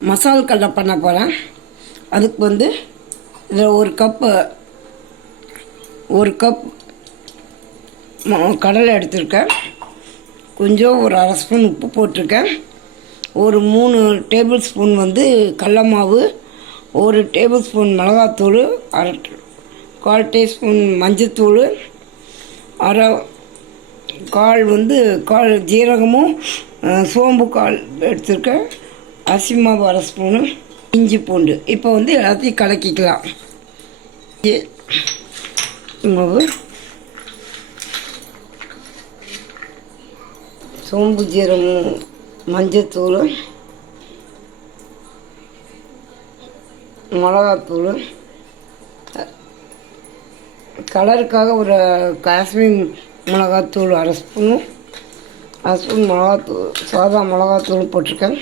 மசால் கடலை பண்ண போகிறேன். அதுக்கு வந்து இதில் ஒரு கப் கடலை எடுத்திருக்கேன். கொஞ்சம் ஒரு அரை ஸ்பூன் உப்பு போட்டிருக்கேன். ஒரு 3 டேபிள் ஸ்பூன் வந்து கடல மாவு, 1 டேபிள் ஸ்பூன் மிளகாத்தூள், 1/4 டீஸ்பூன் மஞ்சத்தூள், கால் ஜீரகமும் சோம்பு கால் எடுத்துருக்கேன். அரிசி மாவு அரை ஸ்பூனு, இஞ்சி பூண்டு. இப்போ வந்து எல்லாத்தையும் கலக்கிக்கலாம். மாவு, சோம்பு, ஜீரகம், மஞ்சத்தூள், மிளகாத்தூள், கலருக்காக ஒரு காஷ்மீர் மிளகாத்தூள் அரை ஸ்பூன் மிளகாத்தூள், சாதா மிளகாத்தூள் போட்டிருக்கேன்.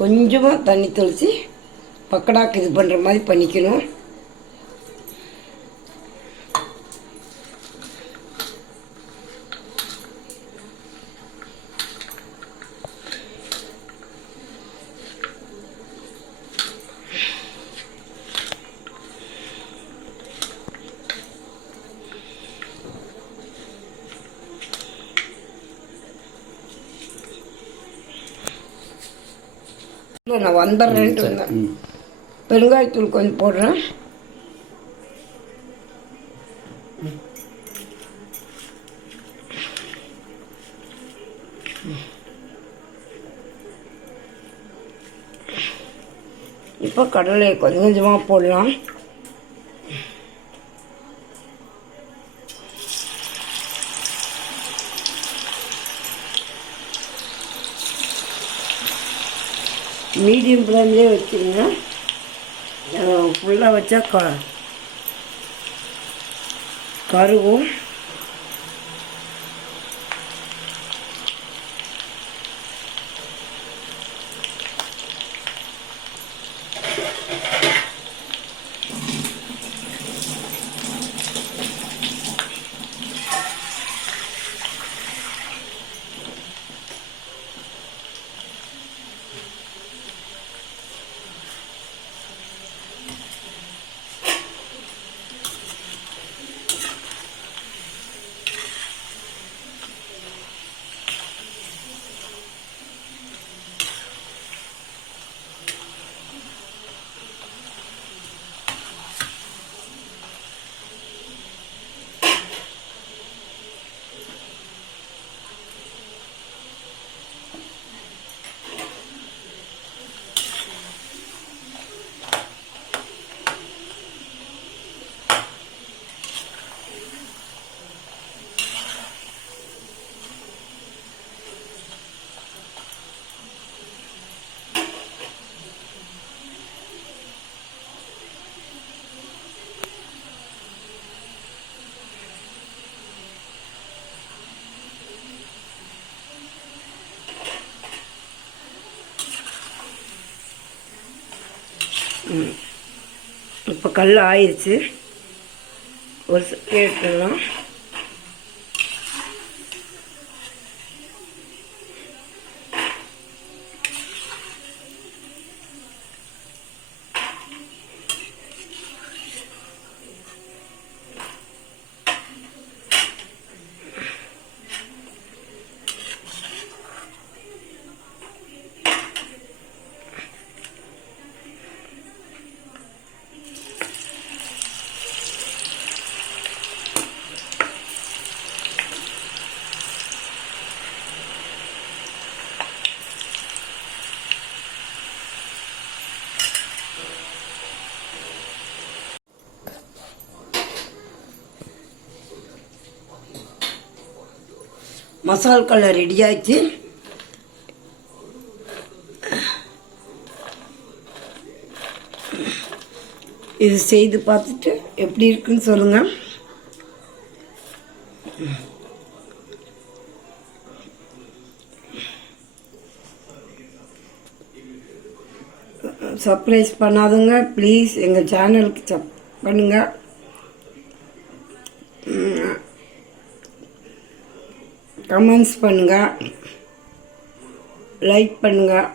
கொஞ்சமாக தண்ணி தெளித்து பக்கடாக்கு இது பண்ணுற மாதிரி பண்ணிக்கணும். நான் வந்துடுறேன்ட்டு இருந்தேன். பெருங்காயத்தூள் கொஞ்சம் போடுறேன். இப்போ கடலை கொஞ்சம் கொஞ்சமாக போடலாம். மீடியம் ஃப்ளேம்லேயே வச்சுருங்க. ஃபுல்லாக வச்சா கருவும். இப்போ கல் ஆயிடுச்சு. ஒரு எடுத்துடலாம். மசால் கடலை ரெடி ஆயிடுச்சு. இது செய்து பார்த்துட்டு எப்படி இருக்குன்னு சொல்லுங்கள். சர்ப்ரைஸ் பண்ணாதுங்க ப்ளீஸ். எங்கள் சேனலுக்கு பண்ணுங்கள். கமெண்ட்ஸ் பண்ணுங்கள், லைக் பண்ணுங்கள்.